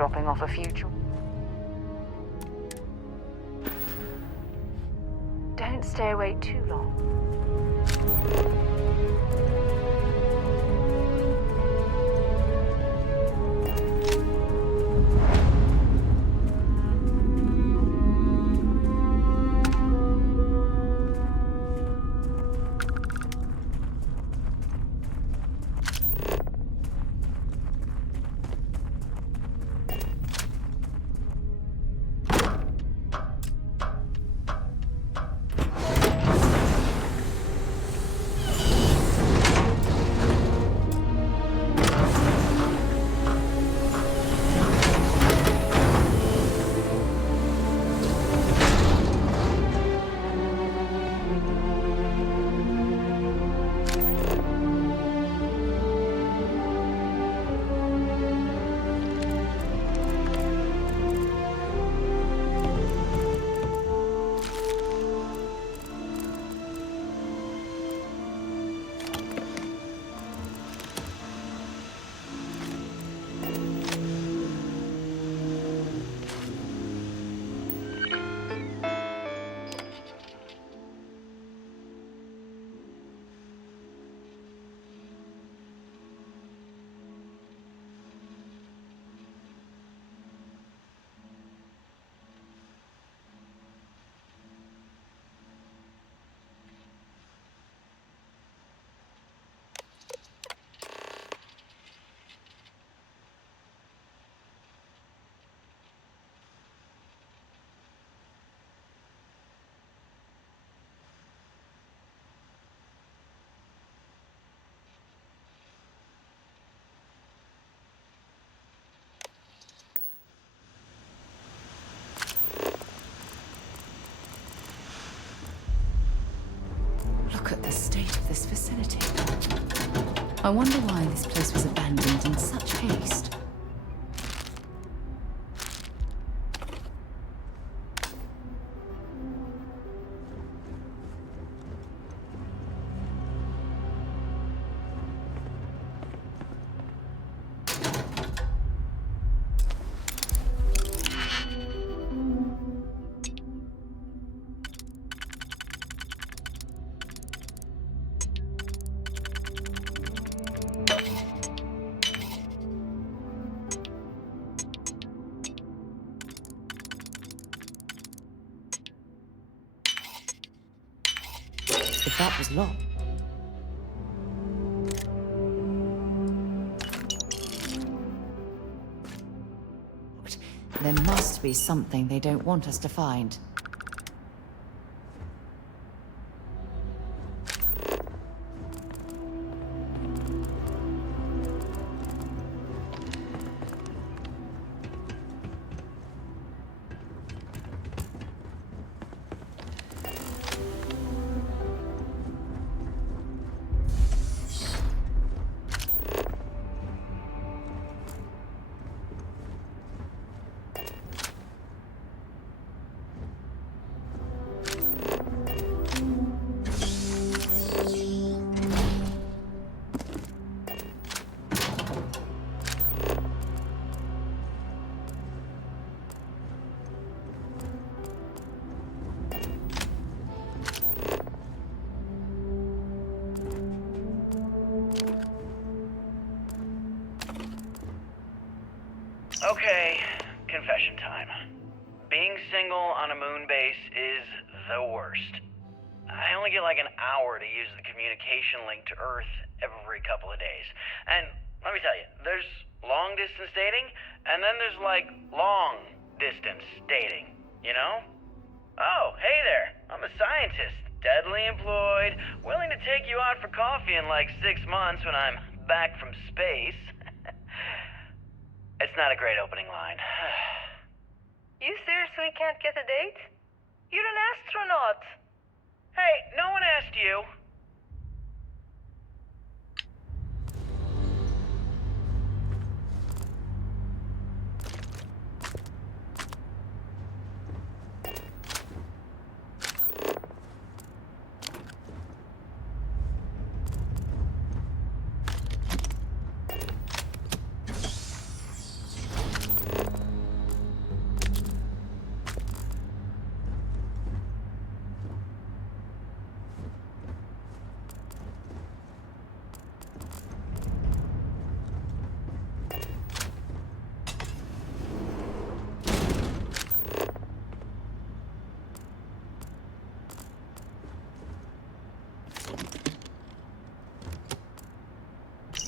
dropping off a few Don't stay away too long. Look at the state of this facility. I wonder why this place was abandoned in such haste. If that was locked. There must be something they don't want us to find. Okay, confession time. Being single on a moon base is the worst. I only get like an hour to use the communication link to Earth every couple of days. And let me tell you, there's long distance dating, and then there's like long distance dating, you know? Oh, hey there, I'm a scientist, deadly employed, willing to take you out for coffee in like 6 months when I'm back from space. It's not a great opening line. You seriously can't get a date? You're an astronaut. Hey, no one asked you.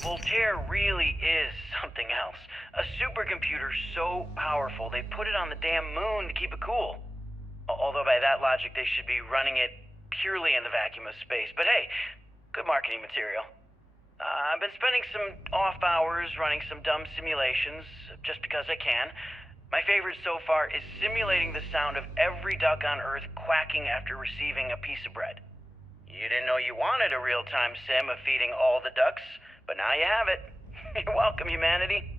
Voltaire really is something else. A supercomputer so powerful they put it on the damn moon to keep it cool. Although by that logic they should be running it purely in the vacuum of space. But hey, good marketing material. I've been spending some off hours running some dumb simulations, just because I can. My favorite so far is simulating the sound of every duck on Earth quacking after receiving a piece of bread. You didn't know you wanted a real-time sim of feeding all the ducks, but now you have it. You're welcome, humanity.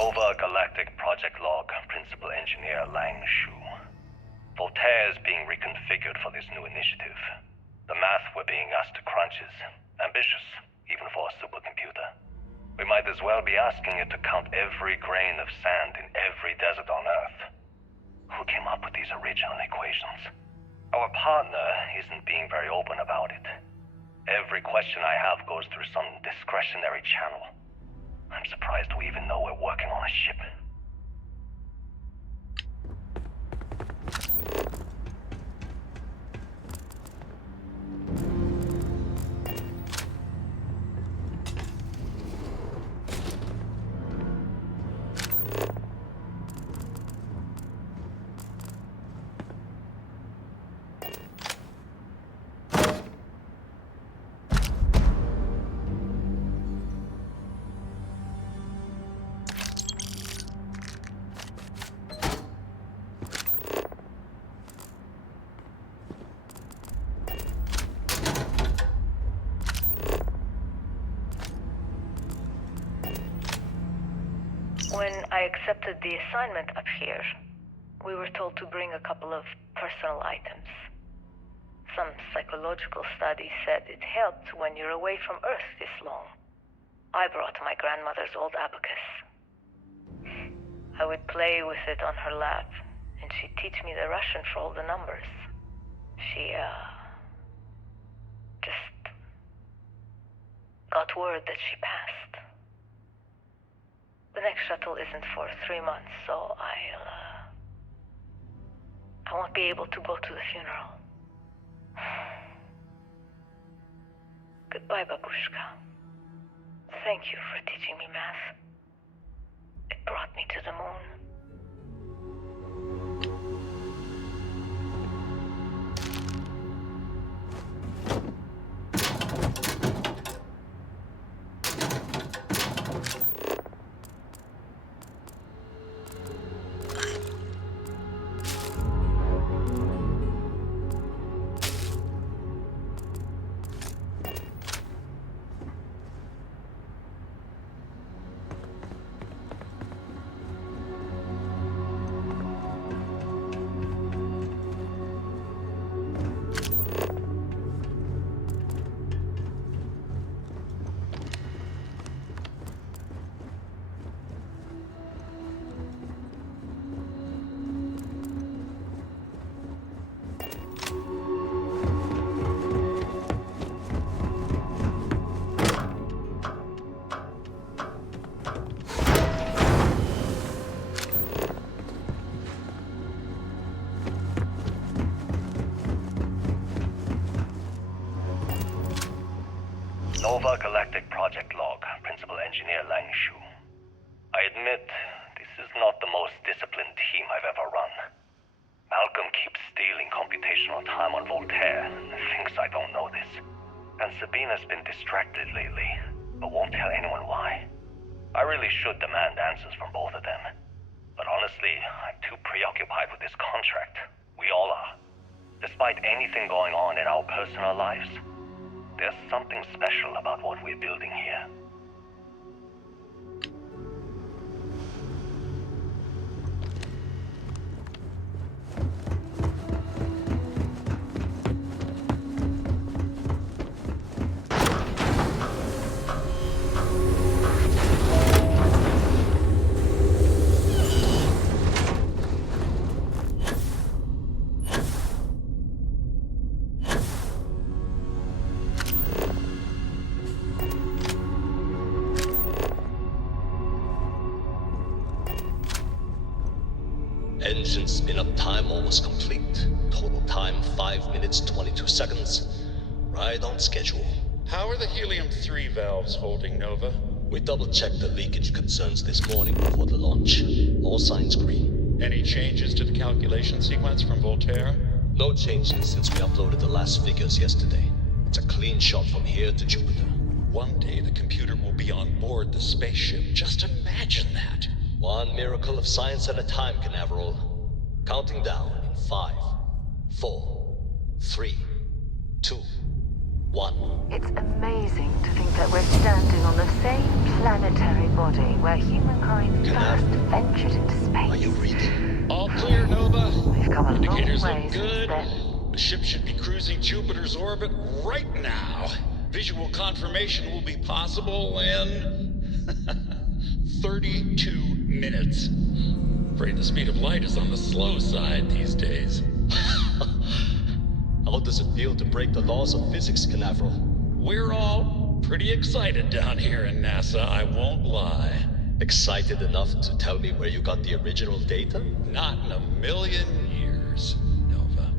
Nova Galactic Project Log, Principal Engineer Lang Shu. Voltaire is being reconfigured for this new initiative. The math we're being asked to crunch is ambitious, even for a supercomputer. We might as well be asking it to count every grain of sand in every desert on Earth. Who came up with these original equations? Our partner isn't being very open about it. Every question I have goes through some discretionary channel. I'm surprised we even know we're working on a ship. When I accepted the assignment up here, we were told to bring a couple of personal items. Some psychological study said it helped when you're away from Earth this long. I brought my grandmother's old abacus. I would play with it on her lap, and she'd teach me the Russian for all the numbers. She, just got word that she passed. The next shuttle isn't for 3 months, so I won't be able to go to the funeral. Goodbye, Babushka. Thank you for teaching me math. It brought me to the moon. Nova Galactic Project Log, Principal Engineer Lang Shu. I admit, this is not the most disciplined team I've ever run. Malcolm keeps stealing computational time on Voltaire and thinks I don't know this. And Sabina's been distracted lately, but won't tell anyone why. I really should demand answers from both of them. But honestly, I'm too preoccupied with this contract. We all are. Despite anything going on in our personal lives, there's something special about what we're building here. Engine spin-up time almost complete. Total time 5 minutes 22 seconds. Right on schedule. How are the helium-3 valves holding, Nova? We double-checked the leakage concerns this morning before the launch. All signs green. Any changes to the calculation sequence from Voltaire? No changes since we uploaded the last figures yesterday. It's a clean shot from here to Jupiter. One day the computer will be on board the spaceship. Just imagine that. One miracle of science at a time, Canaveral. Counting down in 5, 4, 3, 2, 1. It's amazing to think that we're standing on the same planetary body where humankind first ventured into space. Are you reading? All clear, Nova. We've come a long Indicators way look since good. then. The ship should be cruising Jupiter's orbit right now. Visual confirmation will be possible in 32 minutes. Afraid the speed of light is on the slow side these days. How does it feel to break the laws of physics, Canaveral? We're all pretty excited down here in NASA, I won't lie. Excited enough to tell me where you got the original data? Not in a million years, Nova.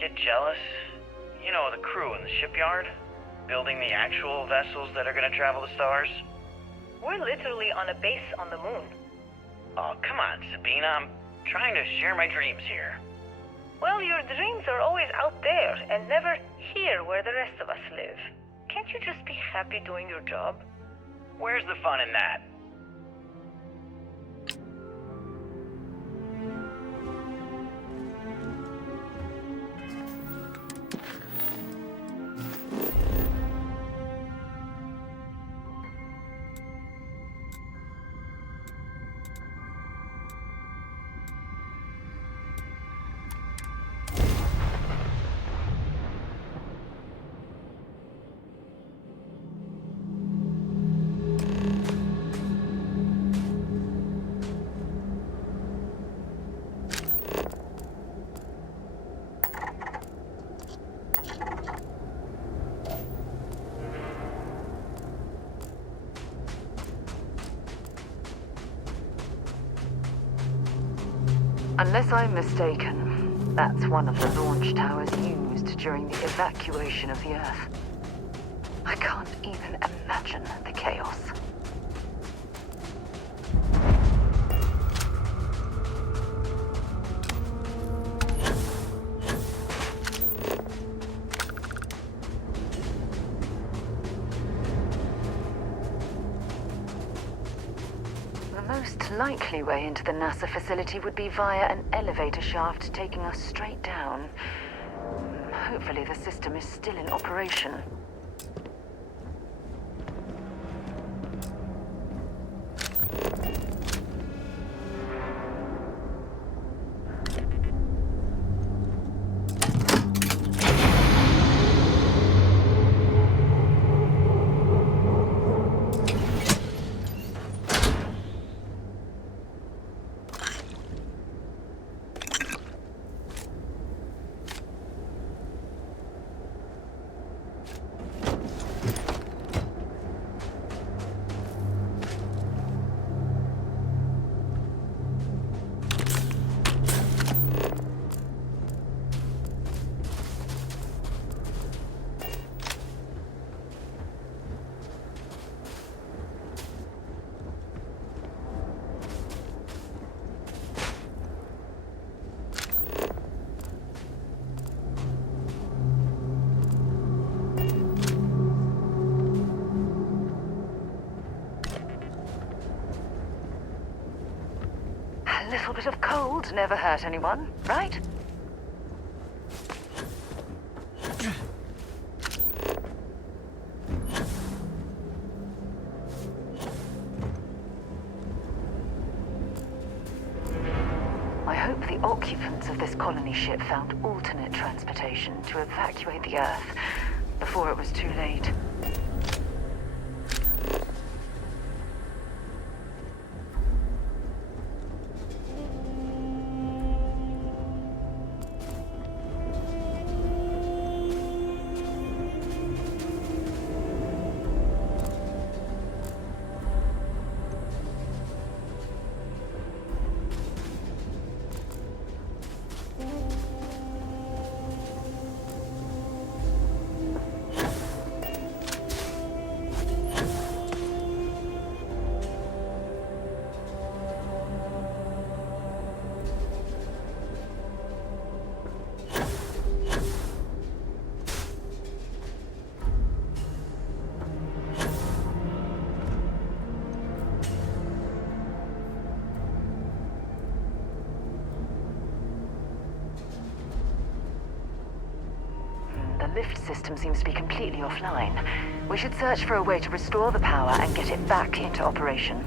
get jealous? You know, the crew in the shipyard? Building the actual vessels that are gonna travel the stars? We're literally on a base on the moon. Oh, come on, Sabina. I'm trying to share my dreams here. Well, your dreams are always out there and never here where the rest of us live. Can't you just be happy doing your job? Where's the fun in that? Unless I'm mistaken, that's one of the launch towers used during the evacuation of the Earth. I can't even imagine the chaos. The most likely way into the NASA facility would be via an elevator shaft taking us straight down. Hopefully the system is still in operation. A little bit of cold never hurt anyone, right? I hope the occupants of this colony ship found alternate transportation to evacuate the Earth before it was too late. The lift system seems to be completely offline. We should search for a way to restore the power and get it back into operation.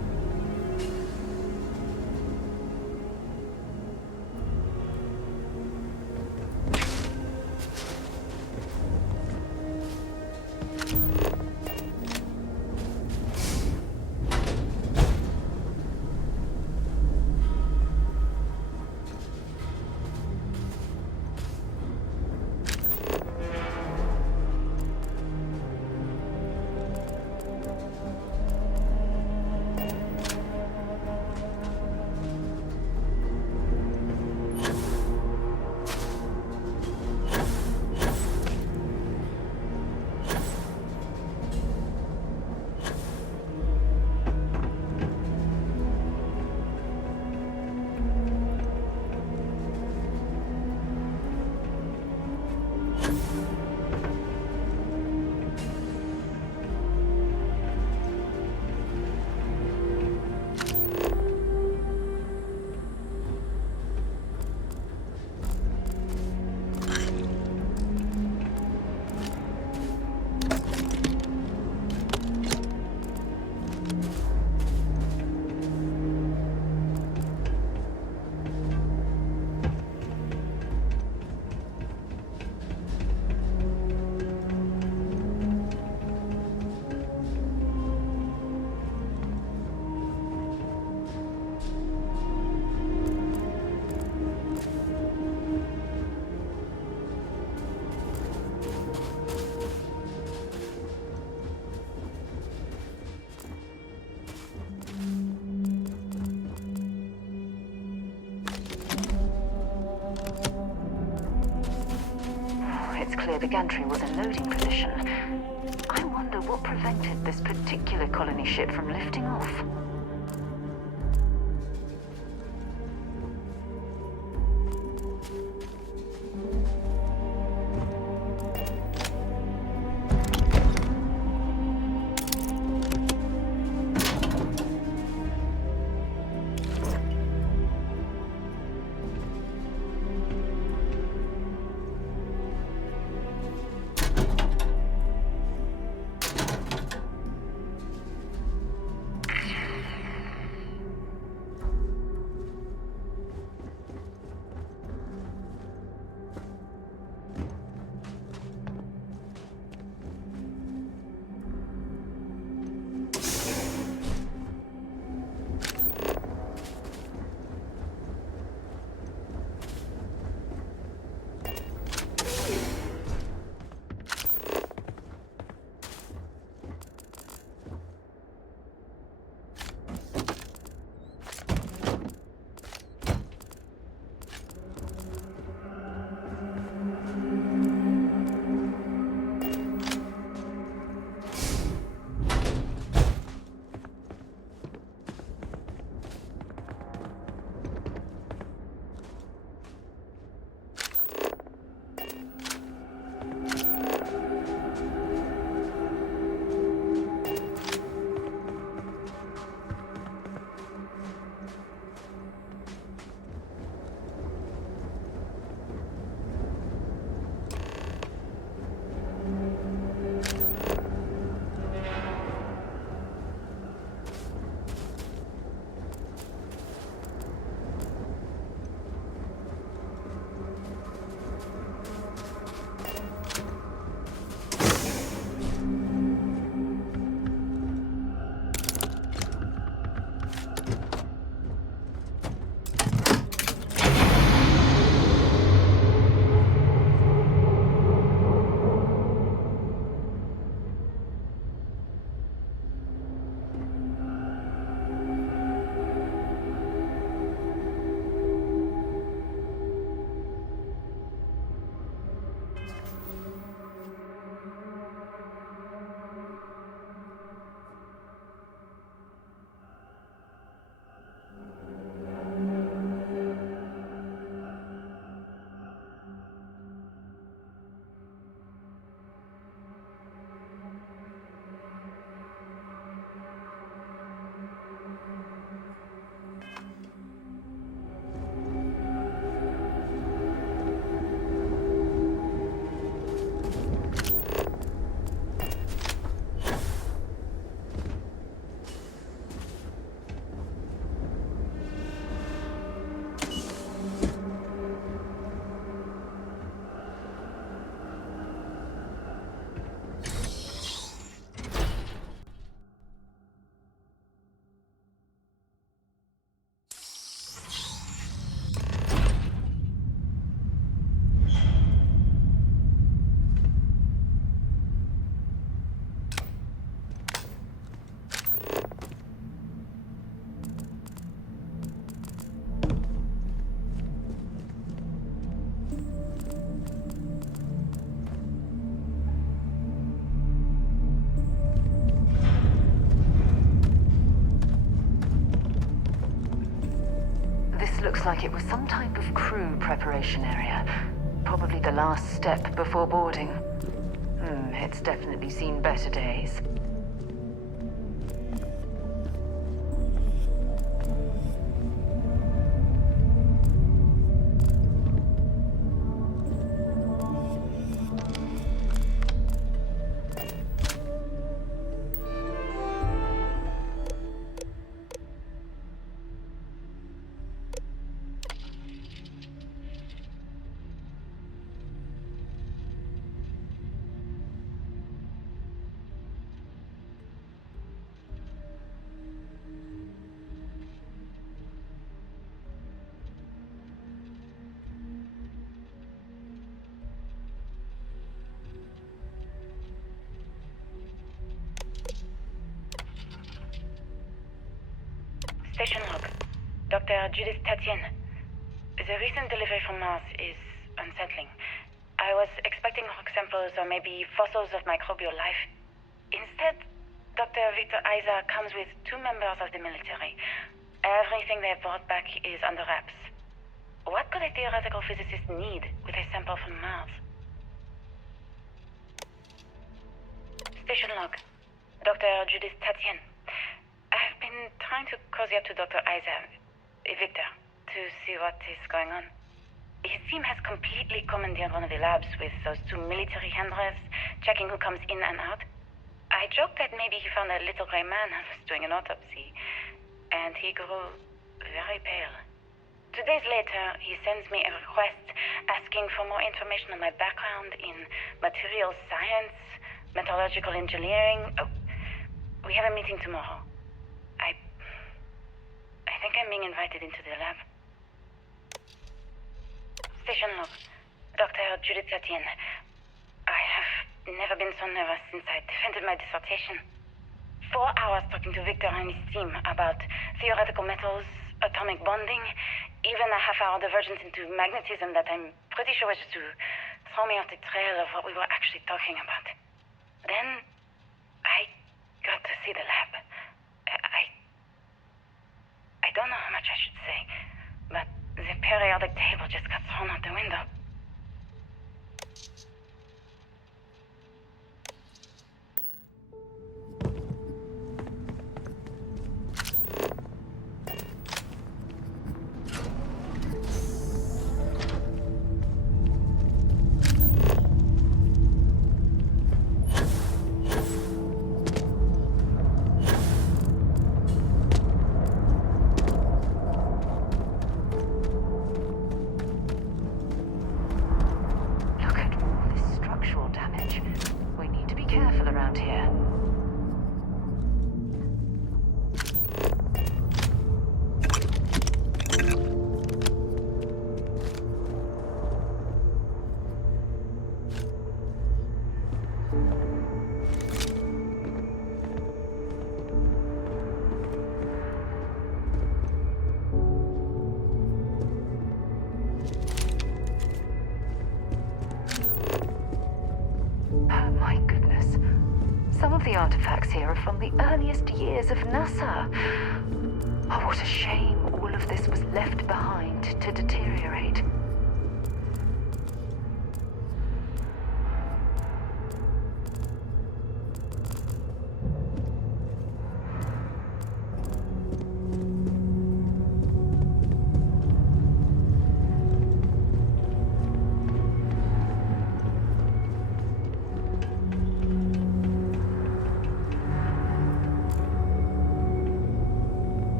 it's clear the gantry was in loading position. I wonder what prevented this particular colony ship from lifting off. Looks like it was some type of crew preparation area. Probably the last step before boarding. It's definitely seen better days. Station log. Dr. Judith Tatian. The recent delivery from Mars is unsettling. I was expecting rock samples or maybe fossils of microbial life. Instead, Dr. Victor Isa comes with two members of the military. Everything they brought back is under wraps. What could a theoretical physicist need with a sample from Mars? Station log. Dr. Judith Tatien. I've been trying to cozy up to Dr. Isa, Victor, to see what is going on. His team has completely commandeered one of the labs with those two military handlers, checking who comes in and out. I joked that maybe he found a little gray man and was doing an autopsy, and he grew very pale. 2 days later, he sends me a request asking for more information on my background in materials science, metallurgical engineering. Oh, we have a meeting tomorrow. I think I'm being invited into the lab. Station log. Dr. Judith Tatien. I have never been so nervous since I defended my dissertation. 4 hours talking to Victor and his team about theoretical metals, atomic bonding, even a half-hour divergence into magnetism that I'm pretty sure was just to throw me off the trail of what we were actually talking about. Then, I got to see the lab. I don't know how much I should say, but the periodic table just got thrown out the window. Look at all this structural damage. We need to be careful around here. Oh my goodness. Some of the artifacts here are from the earliest years of NASA. Oh, what a shame all of this was left behind to deteriorate.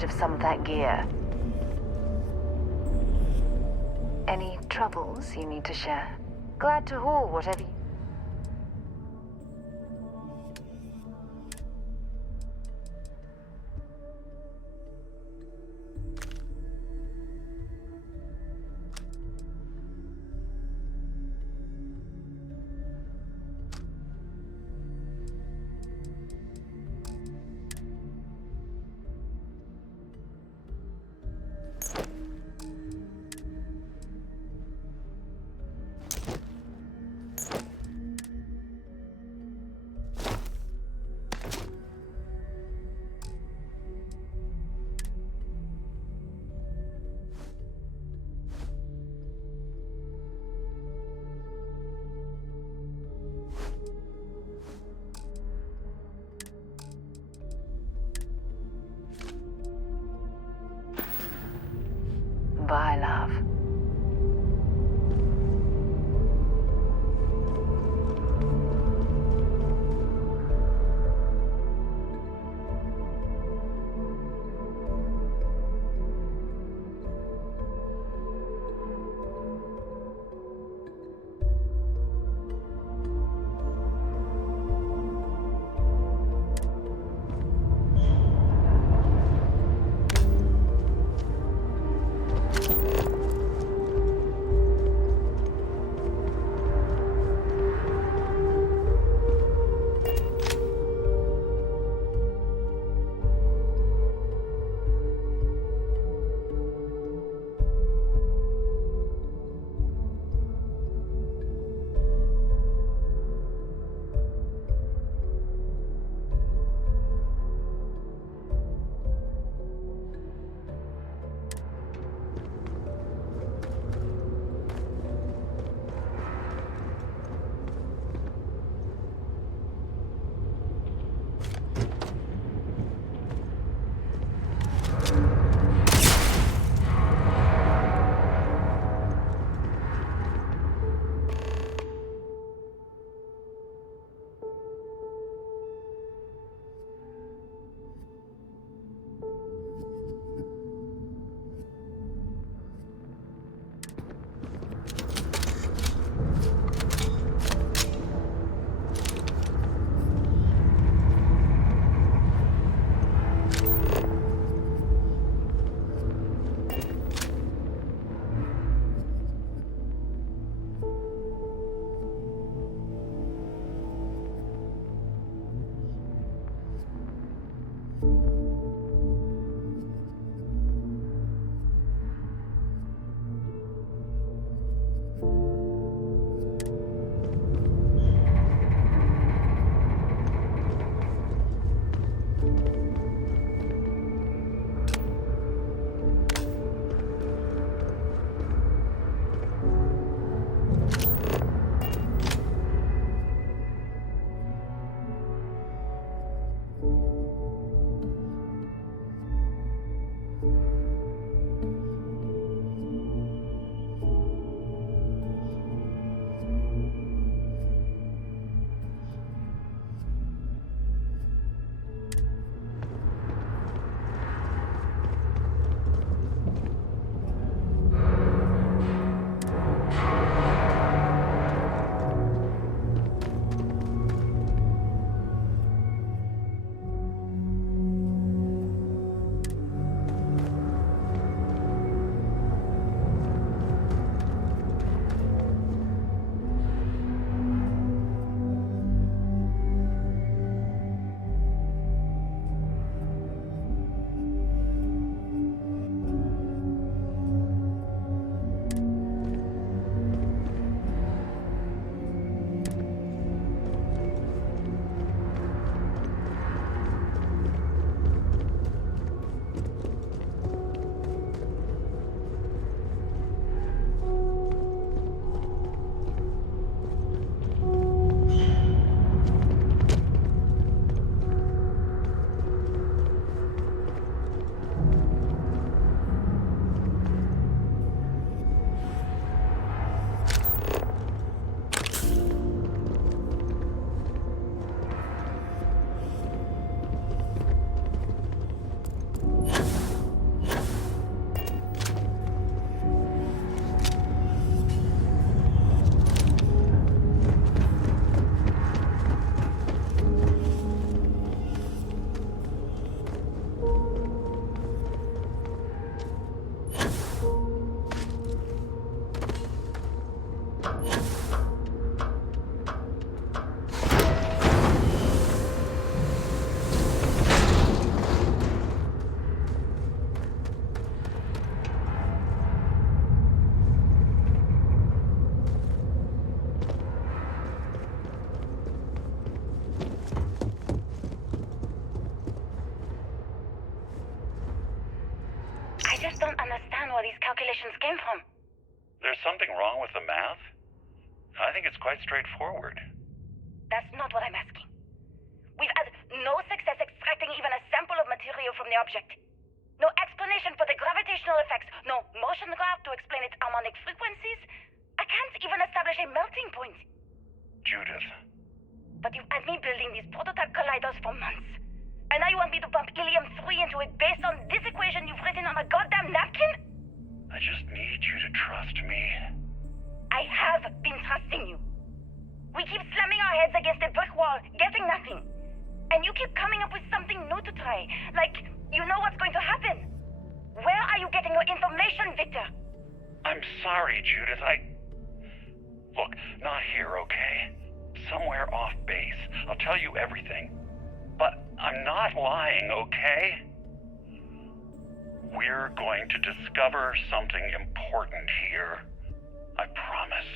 rid of some of that gear. Any troubles you need to share? Glad to haul whatever you... Bye, love. understand where these calculations came from. There's something wrong with the math? I think it's quite straightforward. That's not what I'm asking. We've had no success extracting even a sample of material from the object. No explanation for the gravitational effects, no motion graph to explain its harmonic frequencies. I can't even establish a melting point. Judith. But you've had me building these prototype colliders for months. And now you want me to pump helium-3 into it based on this equation you've written on a goddamn napkin? I just need you to trust me. I have been trusting you. We keep slamming our heads against a brick wall, getting nothing. And you keep coming up with something new to try. Like, you know what's going to happen. Where are you getting your information, Victor? I'm sorry, Judith. Look, not here, okay? Somewhere off base. I'll tell you everything. But I'm not lying, okay? We're going to discover something important here. I promise.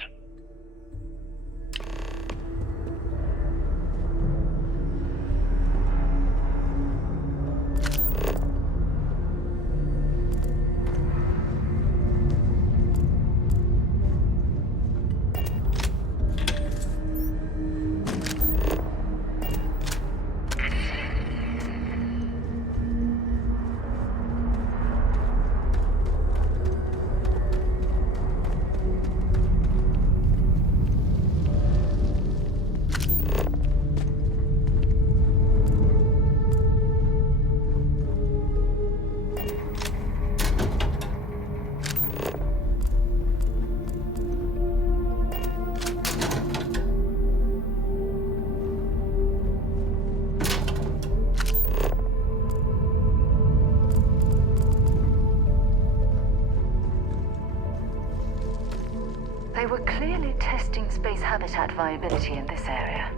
They were clearly testing space habitat viability in this area.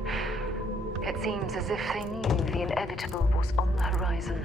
It seems as if they knew the inevitable was on the horizon.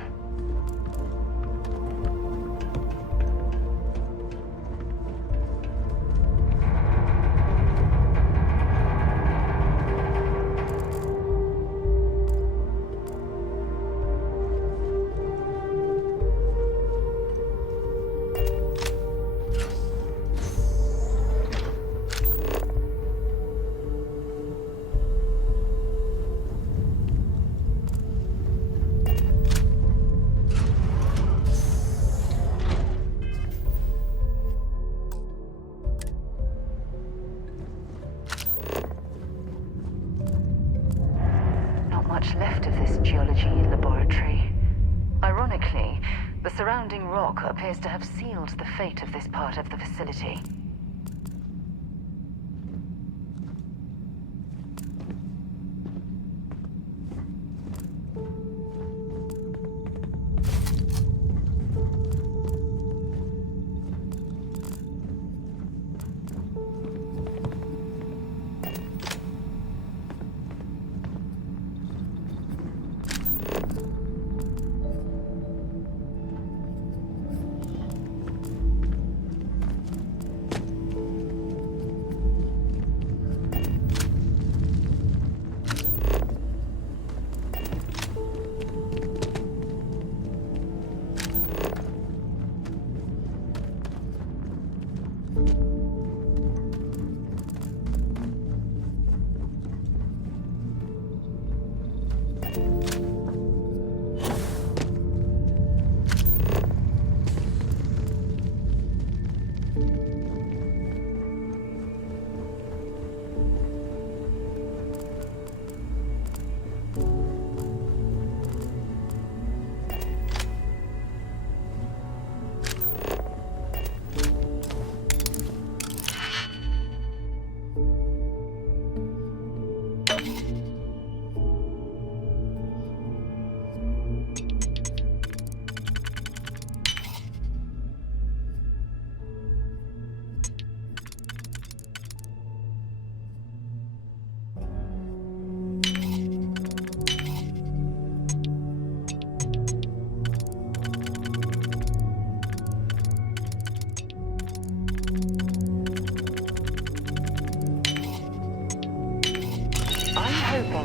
Much left of this geology laboratory. Ironically, the surrounding rock appears to have sealed the fate of this part of the facility.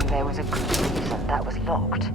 There was a good reason that was locked.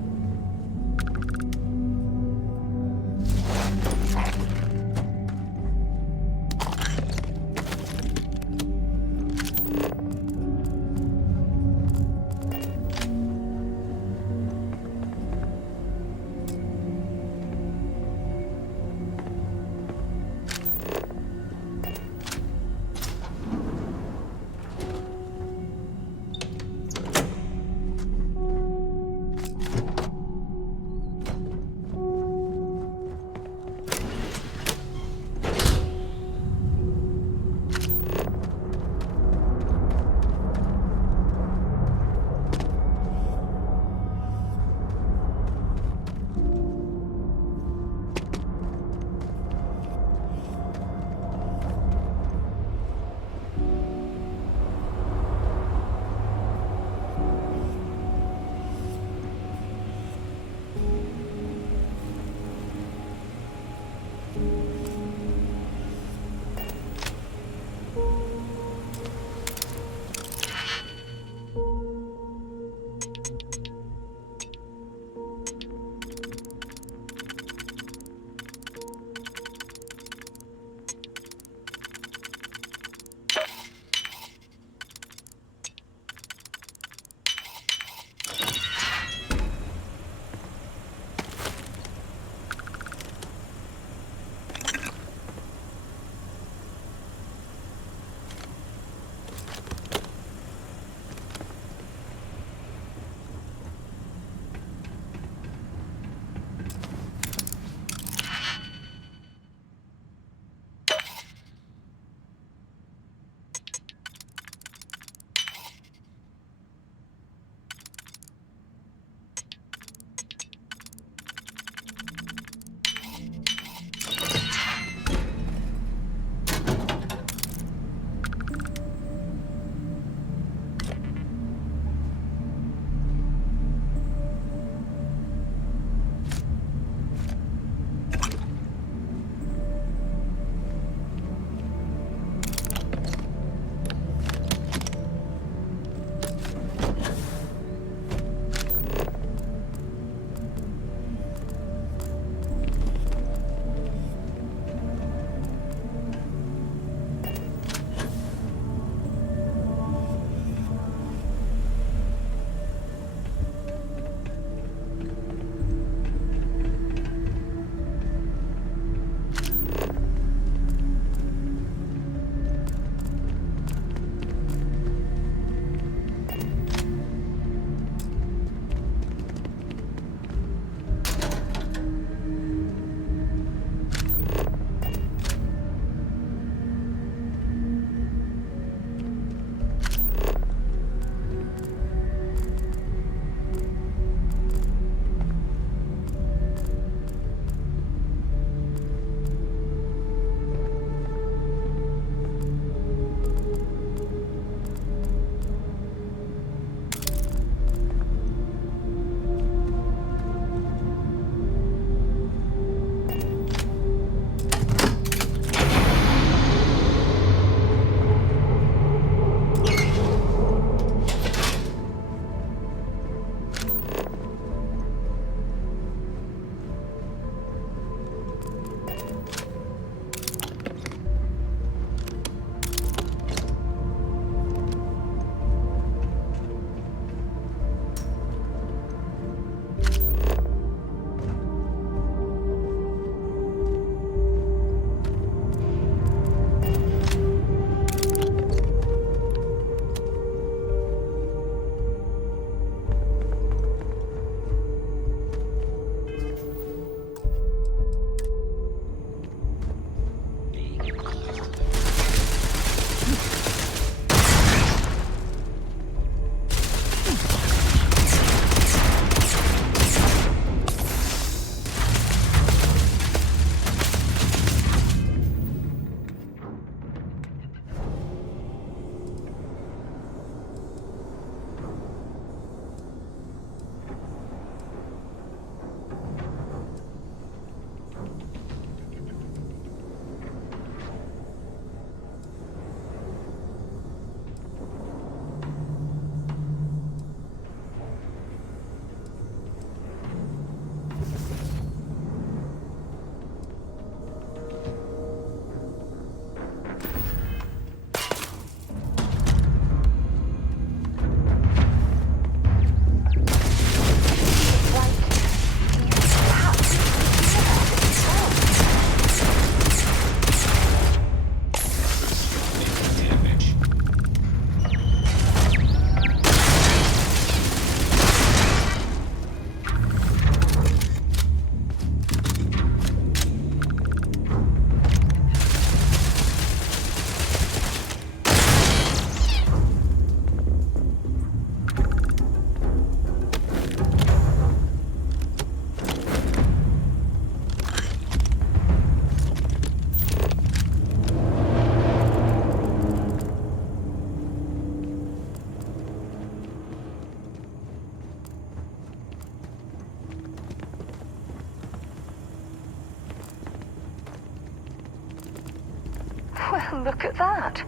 Well, look at that.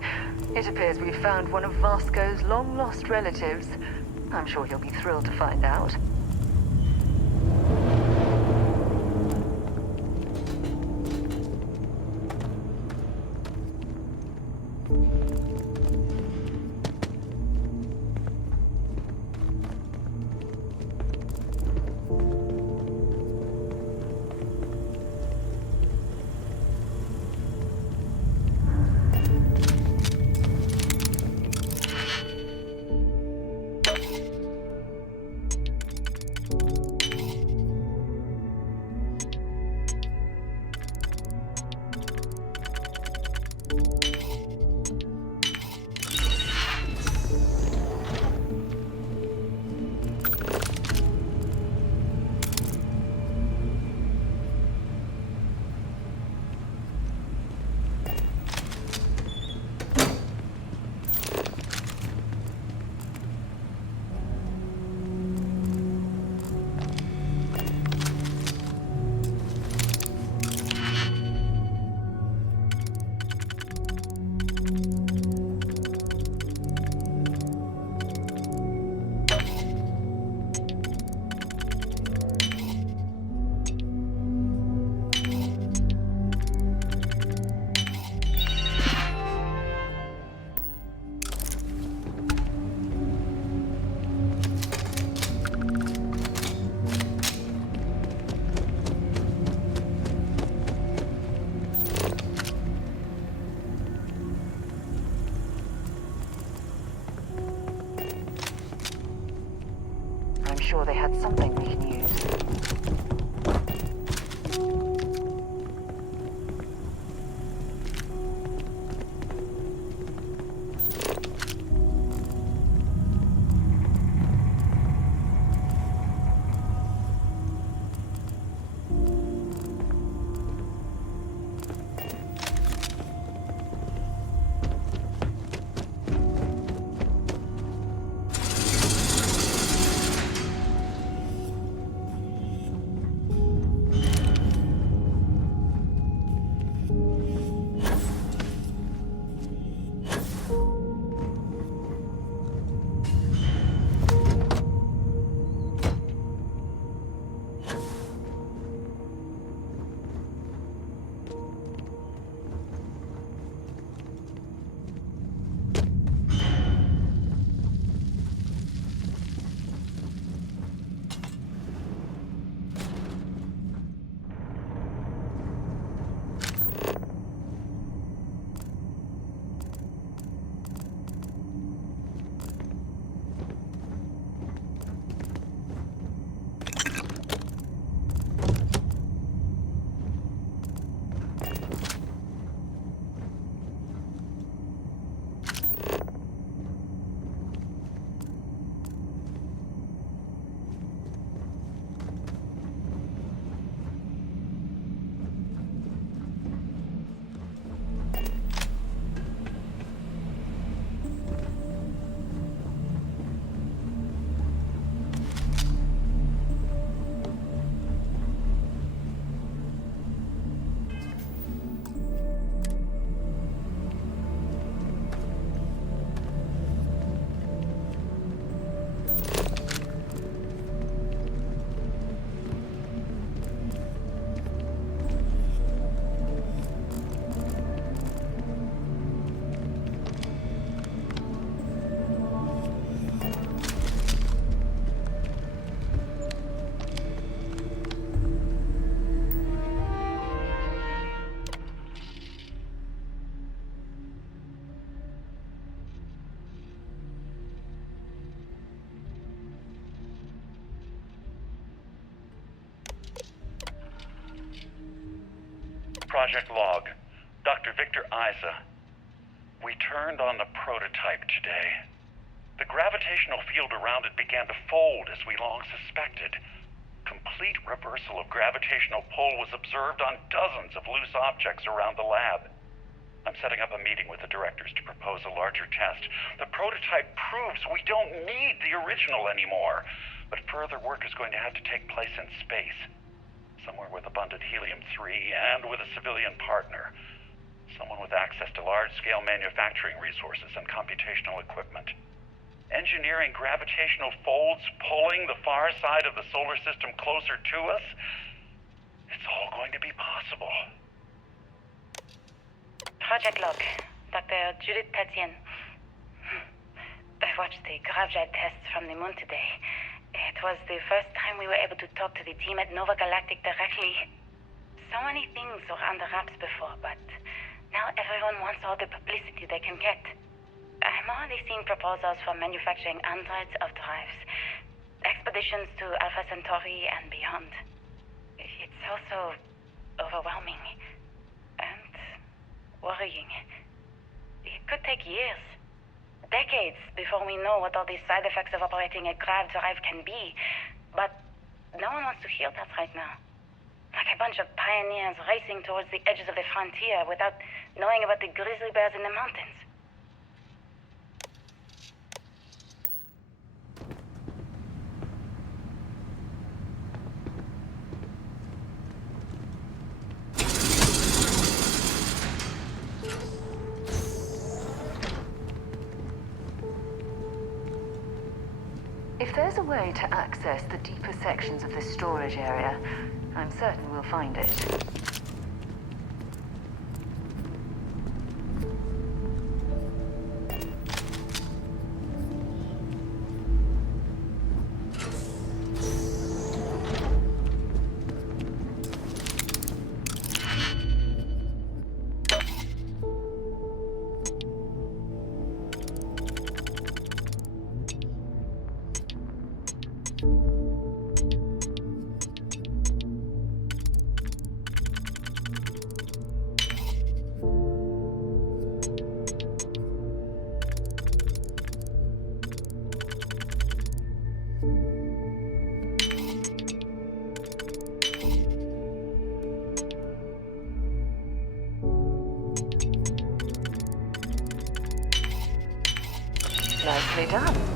It appears we've found one of Vasco's long-lost relatives. I'm sure he'll be thrilled to find out. I'm sure they had something we can use. Project Log, Dr. Victor Isa. We turned on the prototype today. The gravitational field around it began to fold as we long suspected. Complete reversal of gravitational pull was observed on dozens of loose objects around the lab. I'm setting up a meeting with the directors to propose a larger test. The prototype proves we don't need the original anymore, but further work is going to have to take place in space. Somewhere with abundant helium-3 and with a civilian partner. Someone with access to large-scale manufacturing resources and computational equipment. Engineering gravitational folds pulling the far side of the solar system closer to us. It's all going to be possible. Project log, Dr. Judith Tatien. I watched the gravjet tests from the moon today. It was the first time we were able to talk to the team at Nova Galactic directly. So many things were under wraps before, but now everyone wants all the publicity they can get. I'm already seeing proposals for manufacturing androids of drives, expeditions to Alpha Centauri and beyond. It's also overwhelming and worrying. It could take years, decades, before we know what all the side effects of operating a grav drive can be. But no one wants to hear that right now. Like a bunch of pioneers racing towards the edges of the frontier without knowing about the grizzly bears in the mountains. If there's a way to access the deeper sections of this storage area, I'm certain we'll find it. Nicely done.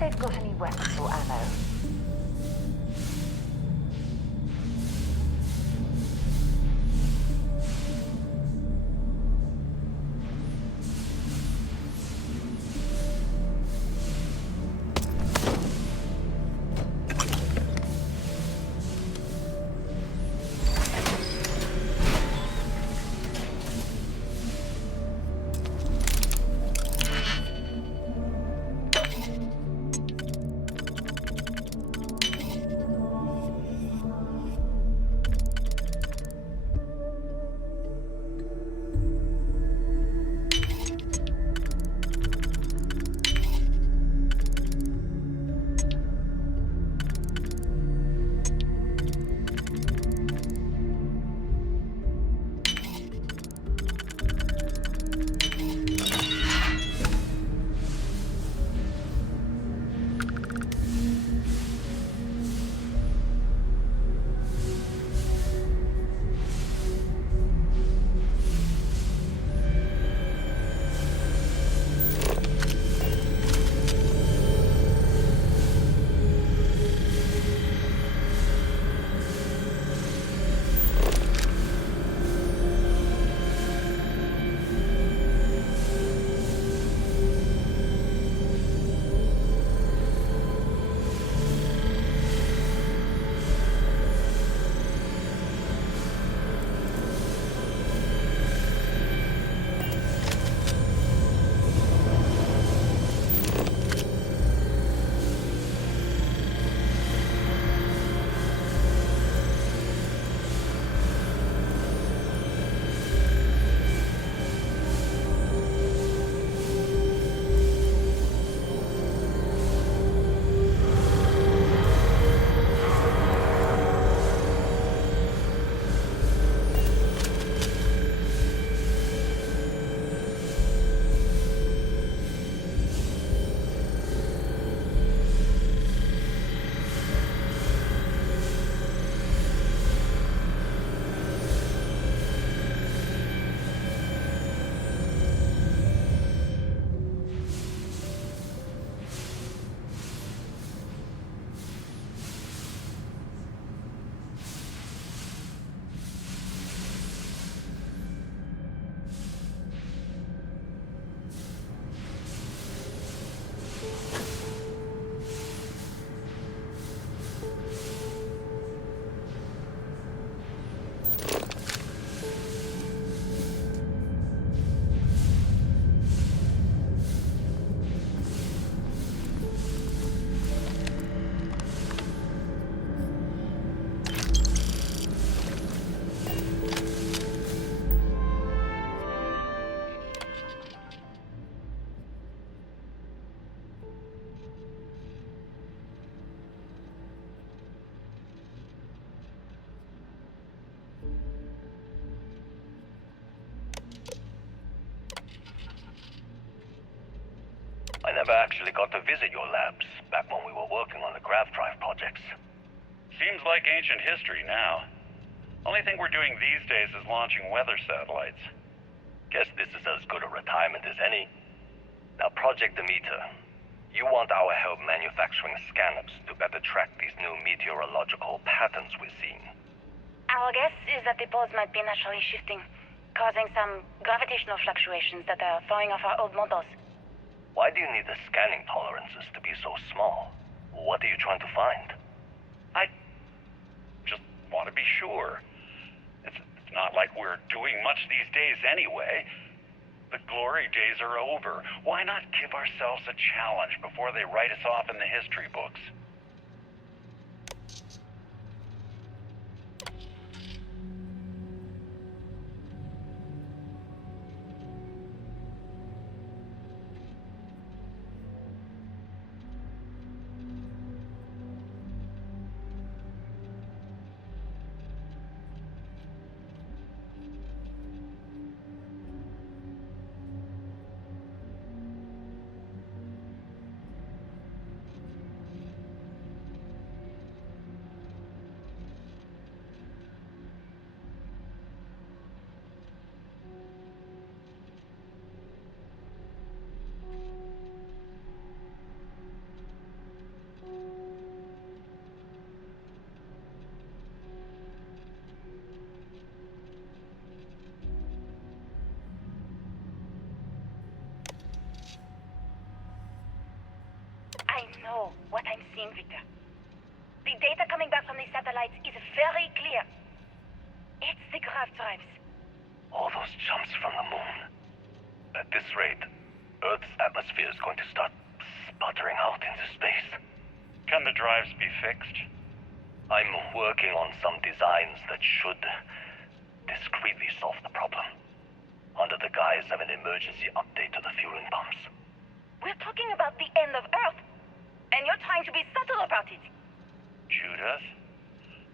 they've got any weapons or ammo. I never actually got to visit your labs back when we were working on the grav drive projects. Seems like ancient history now. Only thing we're doing these days is launching weather satellites. Guess this is as good a retirement as any. Now, Project Demeter, you want our help manufacturing scanners to better track these new meteorological patterns we're seeing. Our guess is that the poles might be naturally shifting, causing some gravitational fluctuations that are throwing off our old models. Why do you need the scanning tolerances to be so small? What are you trying to find? I just want to be sure. It's not like we're doing much these days anyway. The glory days are over. Why not give ourselves a challenge before they write us off in the history books? satellites is very clear. It's the grav drives. All those jumps from the moon. At this rate, Earth's atmosphere is going to start sputtering out into space. Can the drives be fixed? I'm working on some designs that should discreetly solve the problem, under the guise of an emergency update to the fueling pumps. We're talking about the end of Earth, and you're trying to be subtle about it. Judith,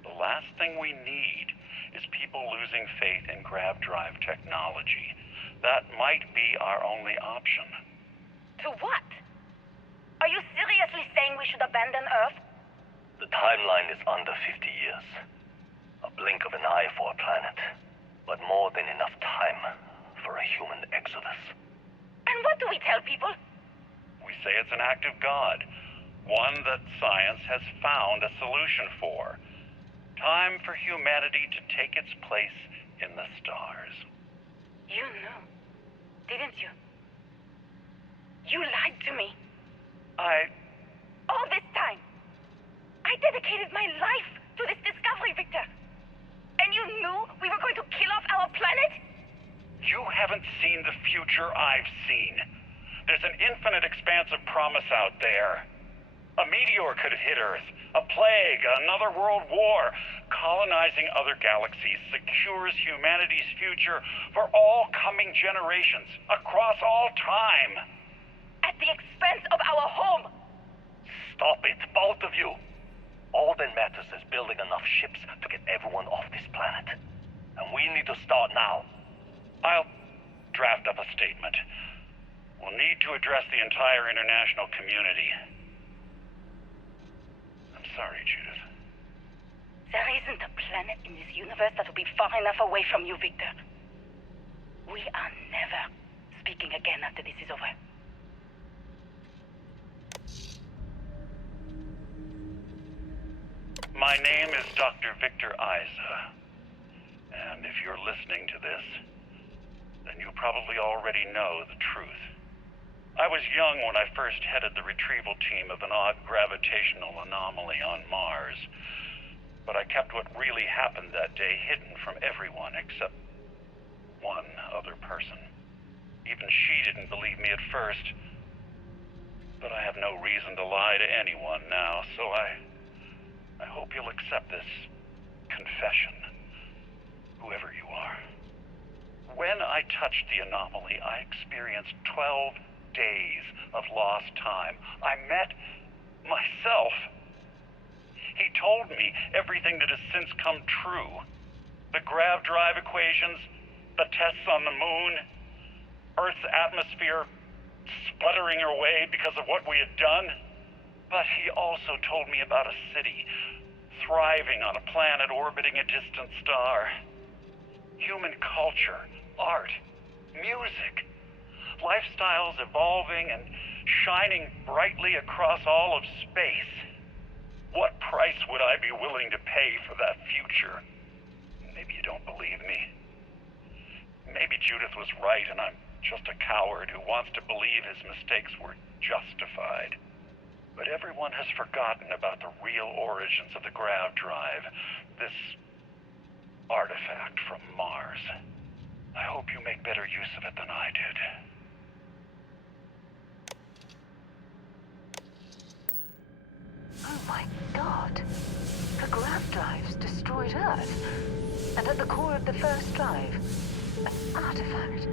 the last thing we need is people losing faith in grav drive technology. That might be our only option. To what? Are you seriously saying we should abandon Earth? The timeline is under 50 years. A blink of an eye for a planet, but more than enough time for a human exodus. And what do we tell people? We say it's an act of God, one that science has found a solution for. Time for humanity to take its place in the stars. You knew, didn't you? You lied to me. All this time, I dedicated my life to this discovery, Victor. And you knew we were going to kill off our planet? You haven't seen the future I've seen. There's an infinite expanse of promise out there. A meteor could hit Earth, a plague, another world war. Colonizing other galaxies secures humanity's future for all coming generations, across all time. At the expense of our home. Stop it, both of you. All that matters is building enough ships to get everyone off this planet. And we need to start now. I'll draft up a statement. We'll need to address the entire international community. I'm sorry, Judith. There isn't a planet in this universe that will be far enough away from you, Victor. We are never speaking again after this is over. My name is Dr. Victor Isa. And if you're listening to this, then you probably already know the truth. I was young when I first headed the retrieval team of an odd gravitational anomaly on Mars. But I kept what really happened that day hidden from everyone except one other person. Even she didn't believe me at first. But I have no reason to lie to anyone now, so I hope you'll accept this confession, whoever you are. When I touched the anomaly, I experienced 12 days of lost time. I met myself. He told me everything that has since come true. The grav drive equations, the tests on the moon, Earth's atmosphere sputtering away because of what we had done. But he also told me about a city thriving on a planet orbiting a distant star. Human culture, art, music, lifestyles evolving and shining brightly across all of space. What price would I be willing to pay for that future? Maybe you don't believe me. Maybe Judith was right and I'm just a coward who wants to believe his mistakes were justified. But everyone has forgotten about the real origins of the grav drive, this artifact from Mars. I hope you make better use of it than I did. Oh my god. The grav drives destroyed Earth. And at the core of the first drive, an artifact.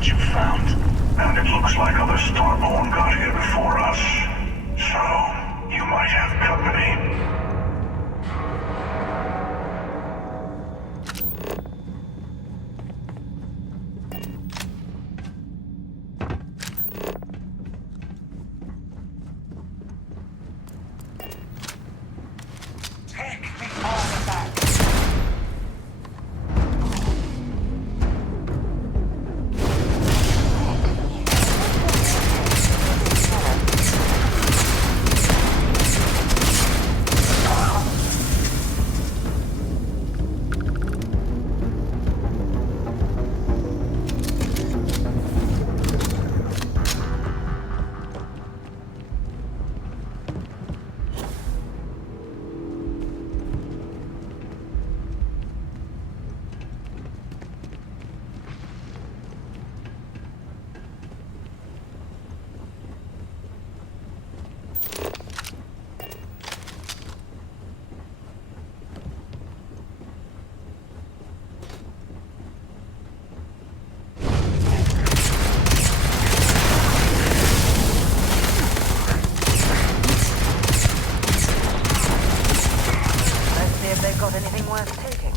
what you found. And it looks like other Starborn got here before us. So, you might have company. Got anything worth taking?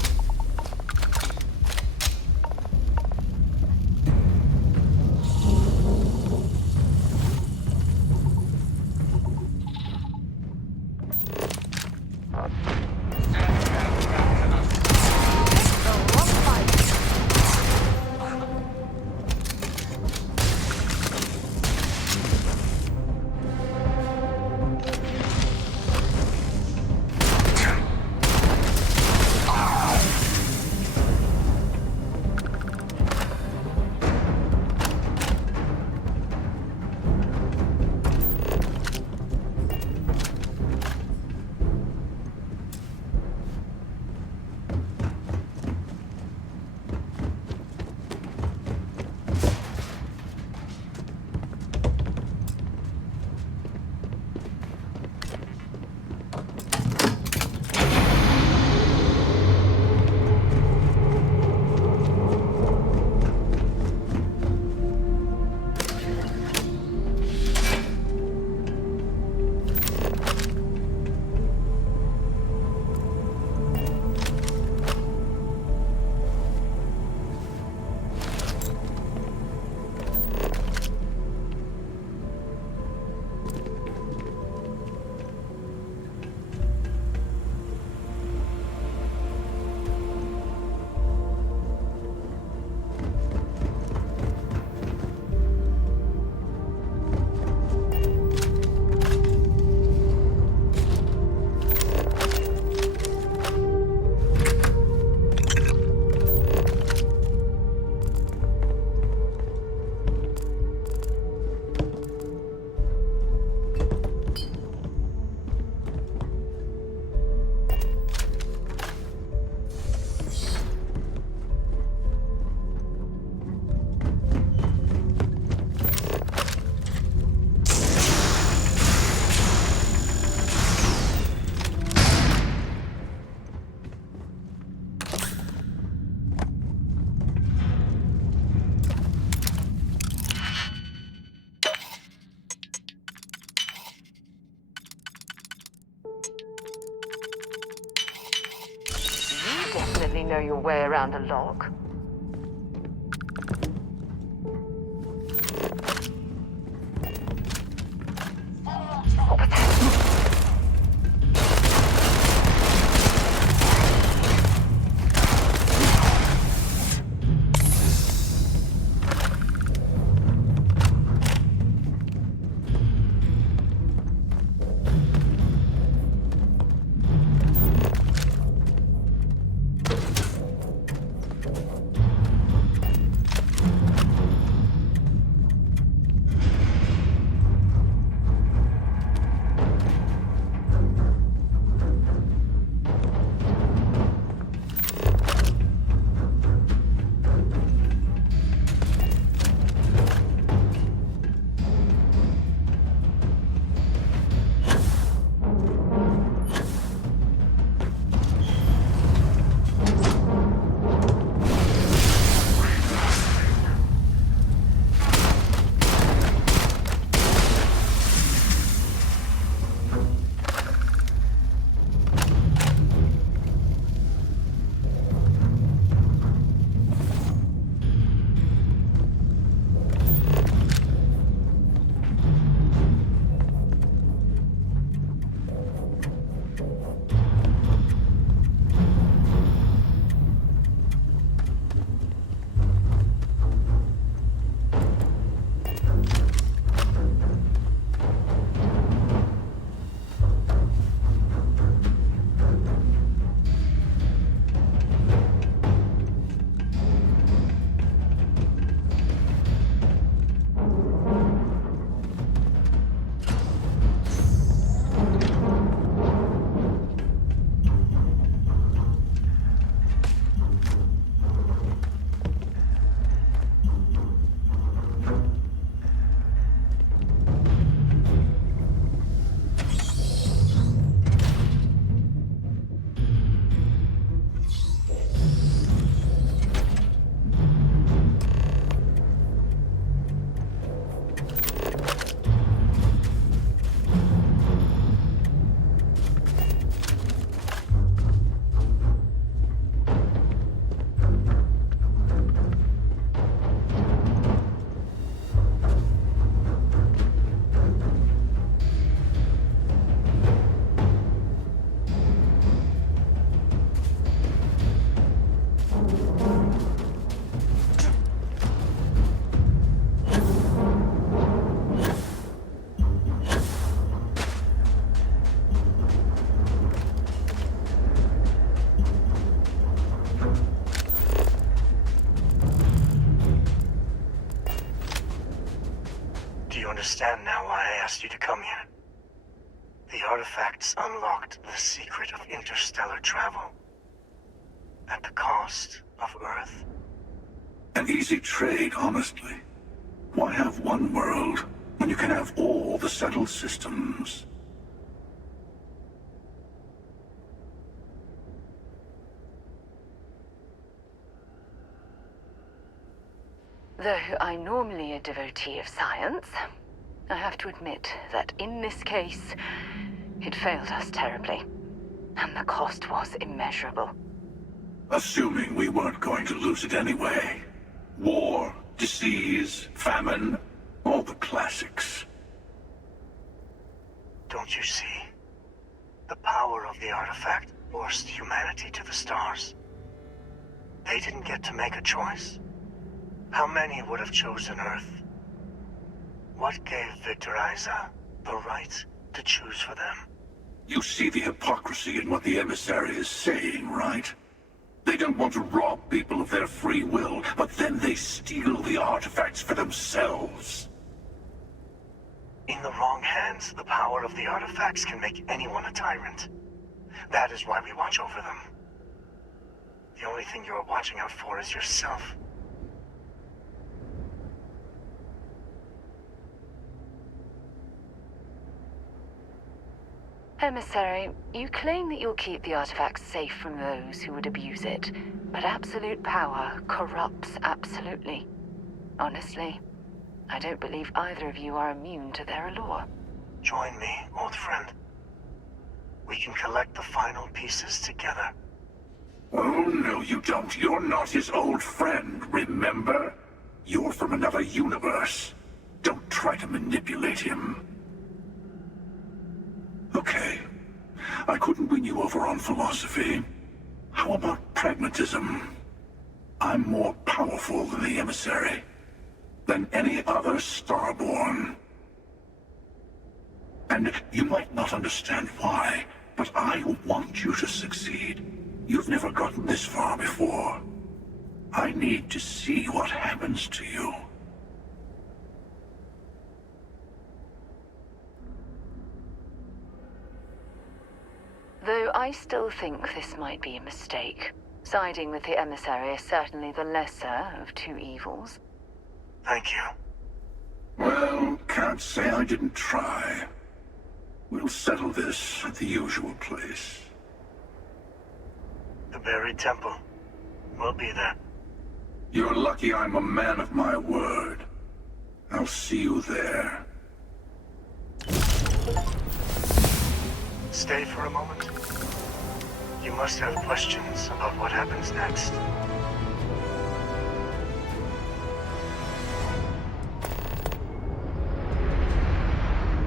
certainly know your way around a lock. What was that? Understand now why I asked you to come here. The artifacts unlocked the secret of interstellar travel. At the cost of Earth. An easy trade, honestly. Why have one world when you can have all the settled systems? Though I'm normally a devotee of science, I have to admit that in this case, it failed us terribly. And the cost was immeasurable. Assuming we weren't going to lose it anyway. War, disease, famine, all the classics. Don't you see? The power of the artifact forced humanity to the stars. They didn't get to make a choice. How many would have chosen Earth? What gave Victor Isa the right to choose for them? You see the hypocrisy in what the emissary is saying, right? They don't want to rob people of their free will, but then they steal the artifacts for themselves. In the wrong hands, the power of the artifacts can make anyone a tyrant. That is why we watch over them. The only thing you're watching out for is yourself. Emissary, you claim that you'll keep the artifacts safe from those who would abuse it, but absolute power corrupts absolutely. Honestly, I don't believe either of you are immune to their allure. Join me, old friend. We can collect the final pieces together. Oh, no, you don't. You're not his old friend, remember? You're from another universe. Don't try to manipulate him. Okay. I couldn't win you over on philosophy. How about pragmatism? I'm more powerful than the emissary. Than any other Starborn. And you might not understand why, but I want you to succeed. You've never gotten this far before. I need to see what happens to you. Though I still think this might be a mistake. Siding with the emissary is certainly the lesser of two evils. Thank you. Well, can't say I didn't try. We'll settle this at the usual place. The buried temple. We'll be there. You're lucky I'm a man of my word. I'll see you there. Stay for a moment. You must have questions about what happens next.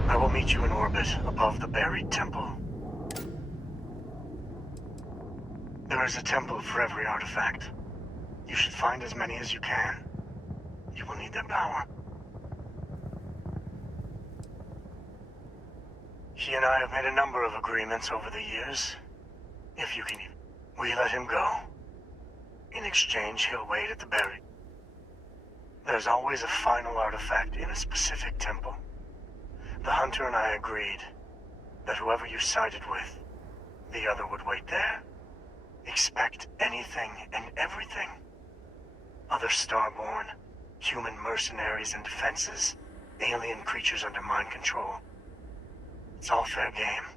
I will meet you in orbit above the buried temple. There is a temple for every artifact. You should find as many as you can. You will need their power. He and I have made a number of agreements over the years. If you can, we let him go. In exchange, he'll wait at the buried. There's always a final artifact in a specific temple. The hunter and I agreed that whoever you sided with, the other would wait there. Expect anything and everything. Other Starborn, human mercenaries and defenses, alien creatures under mind control. It's all fair game.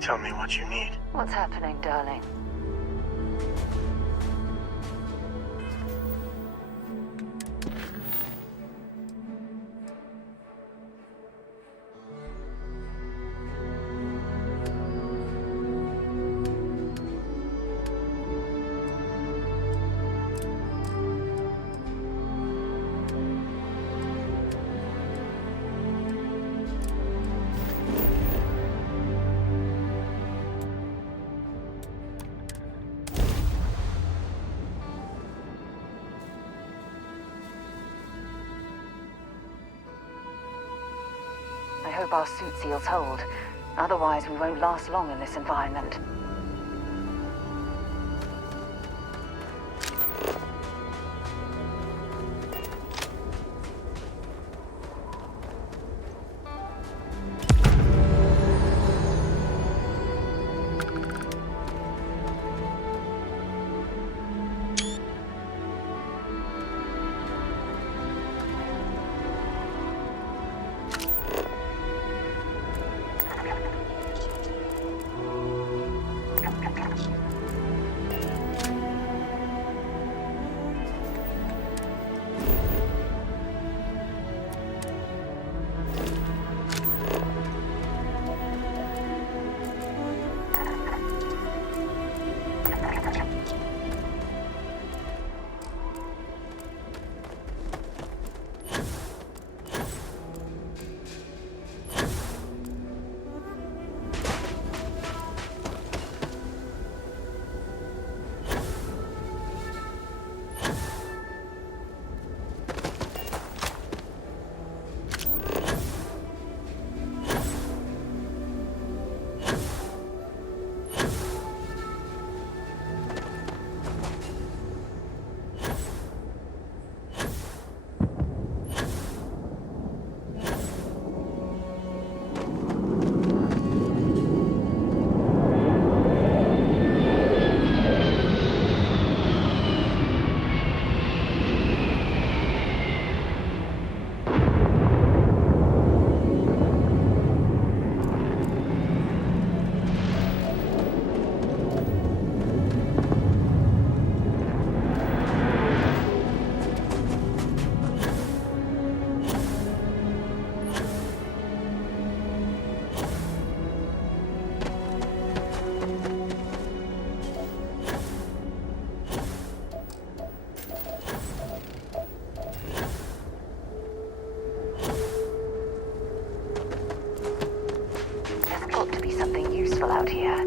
Tell me what you need. What's happening, darling? I hope our suit seals hold. Otherwise, we won't last long in this environment. out here.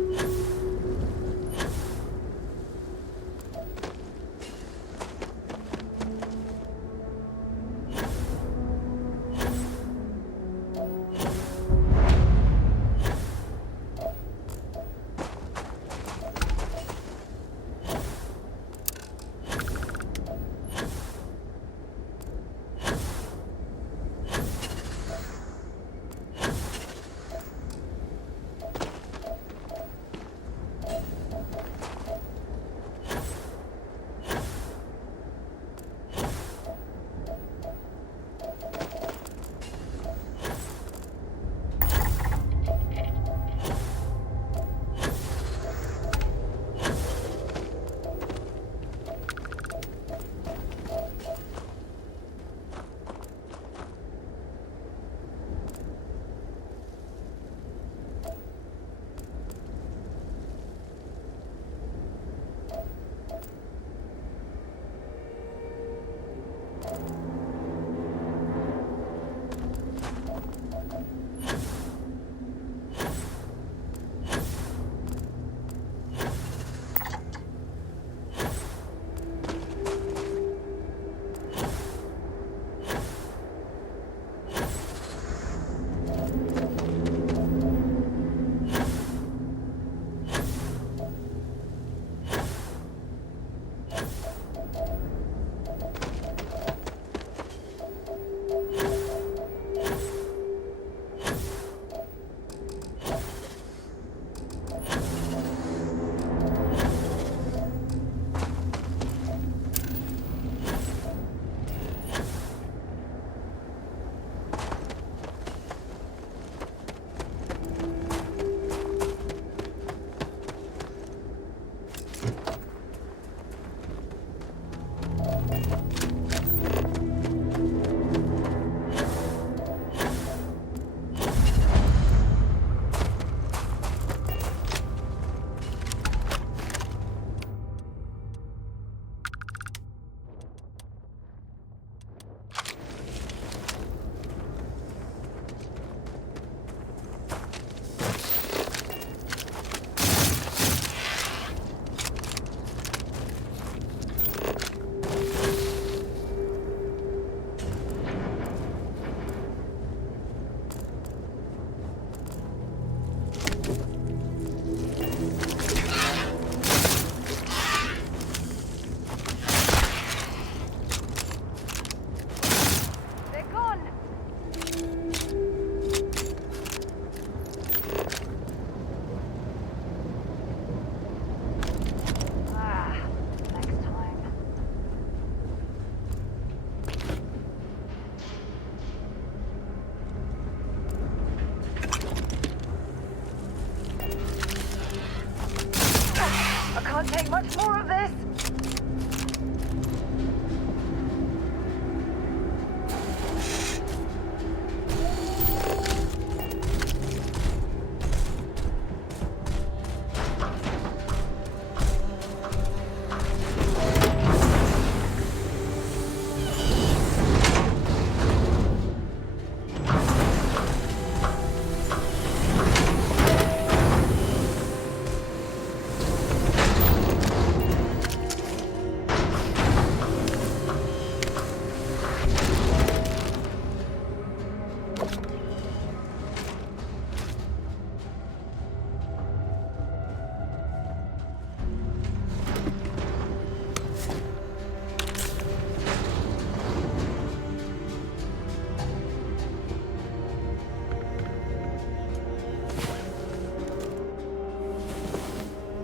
Can't take much more of this.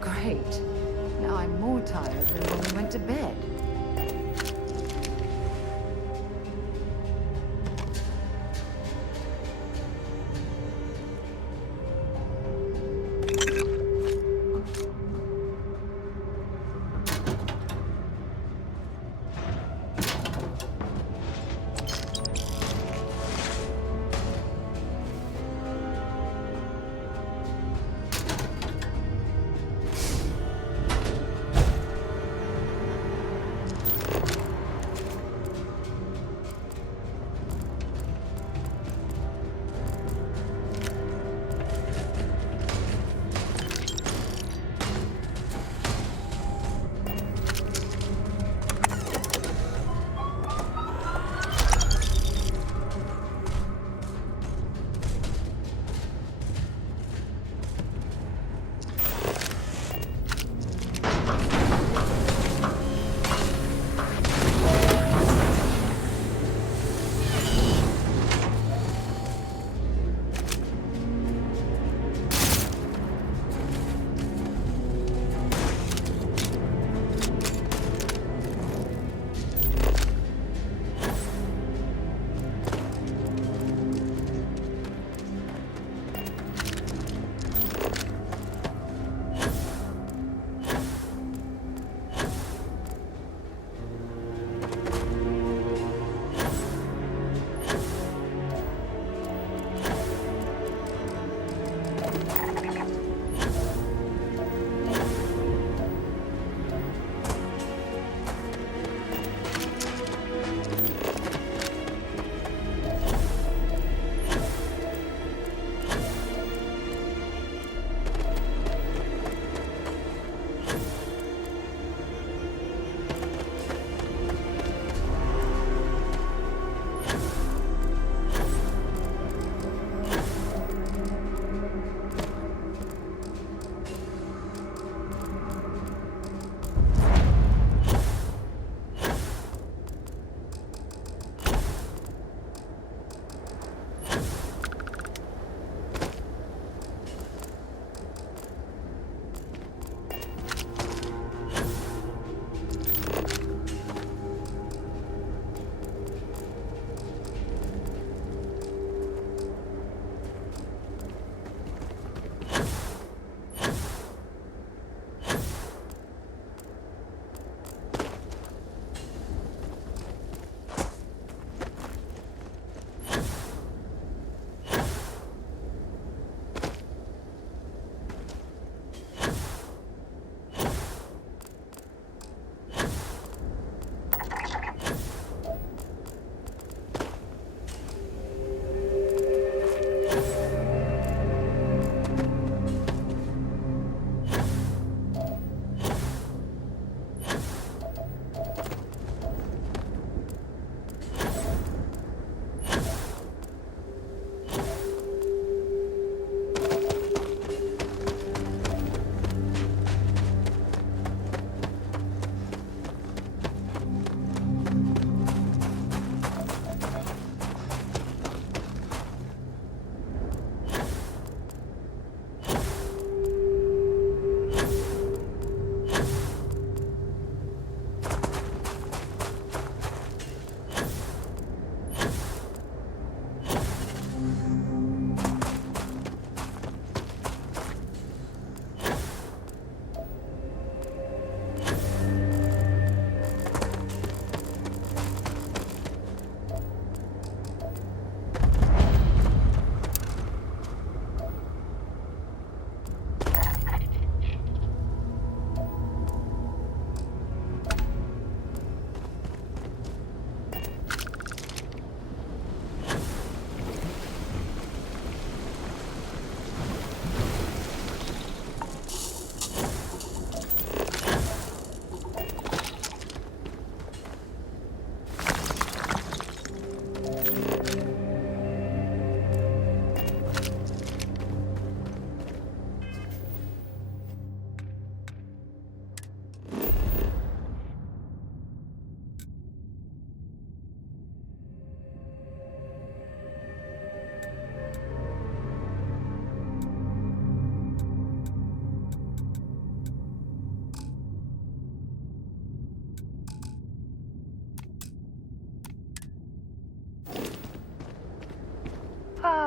Great. Now I'm more tired than when we went to bed.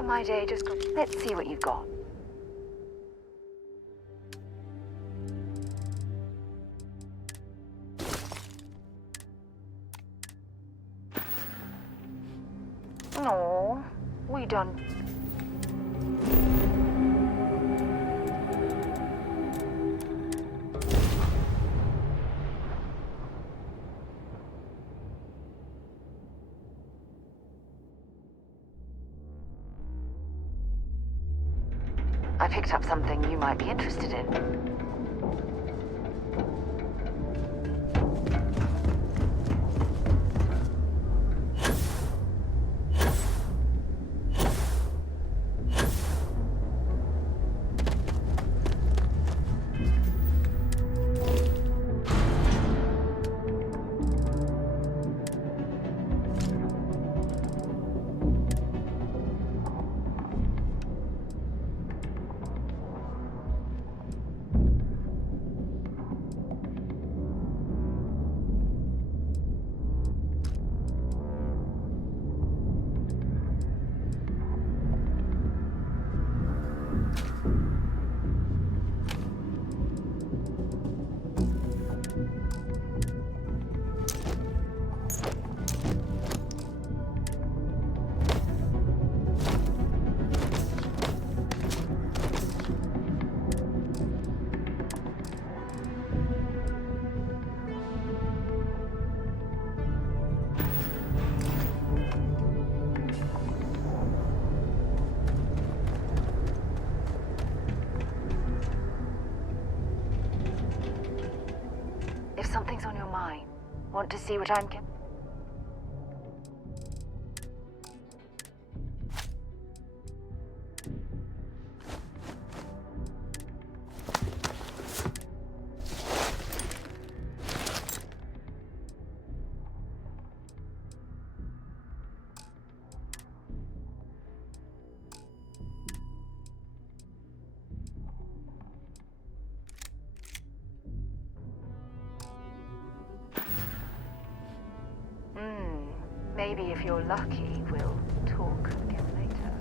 my day just got... Let's see what you've got. No, we done. I picked up something you might be interested in. If something's on your mind, want to see what I'm getting? Maybe if you're lucky, we'll talk again later.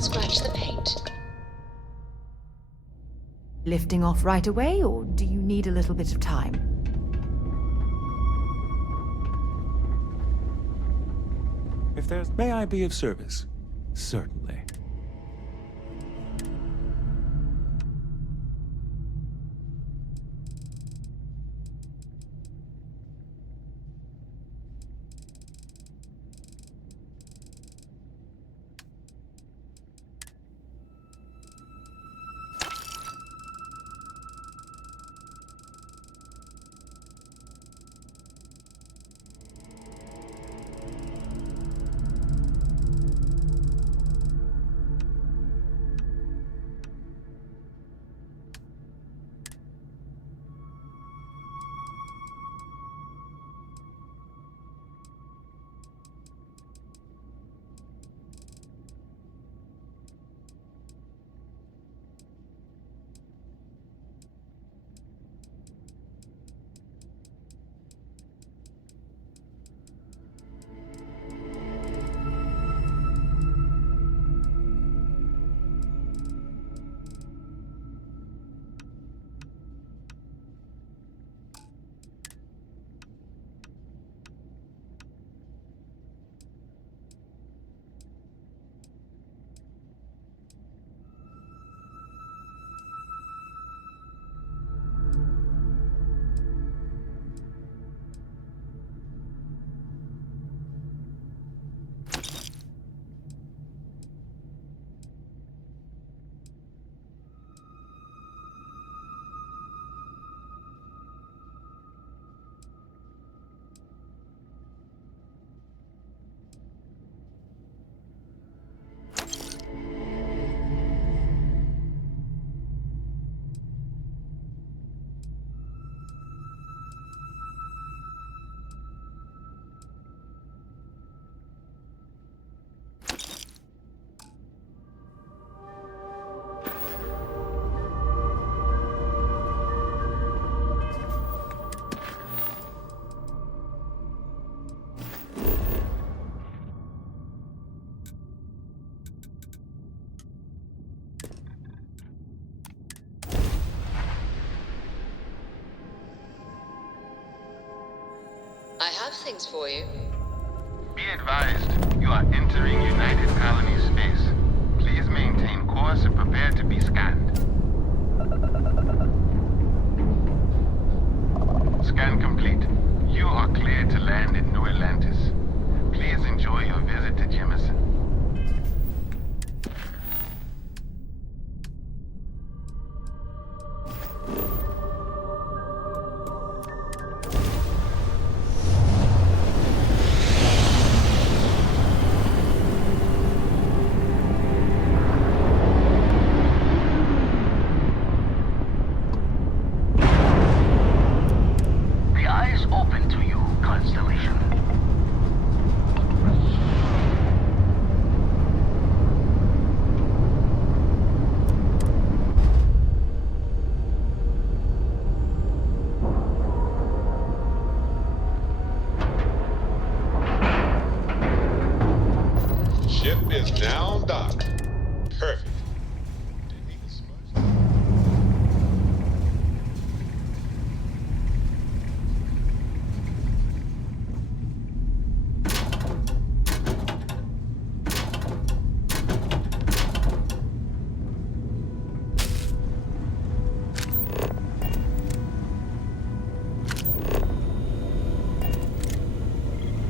and scratch the paint. Lifting off right away, or do you need a little bit of time? If there's... May I be of service? Certainly. I have things for you. Be advised, you are entering United Colony space. Please maintain course and prepare to be scanned. Scan complete. You are cleared to land in New Atlantis. Please enjoy your visit to Jemison.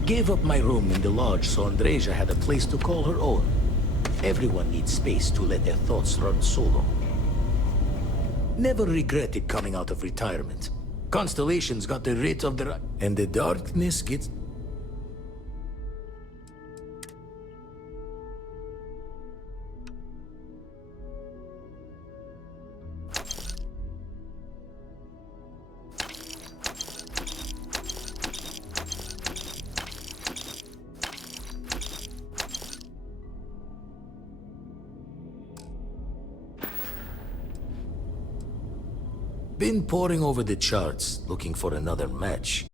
Gave up my room in the lodge so Andreja had a place to call her own. Everyone needs space to let their thoughts run solo. Never regretted coming out of retirement. Constellations got the writ of the... And the darkness gets... Been poring over the charts, looking for another match.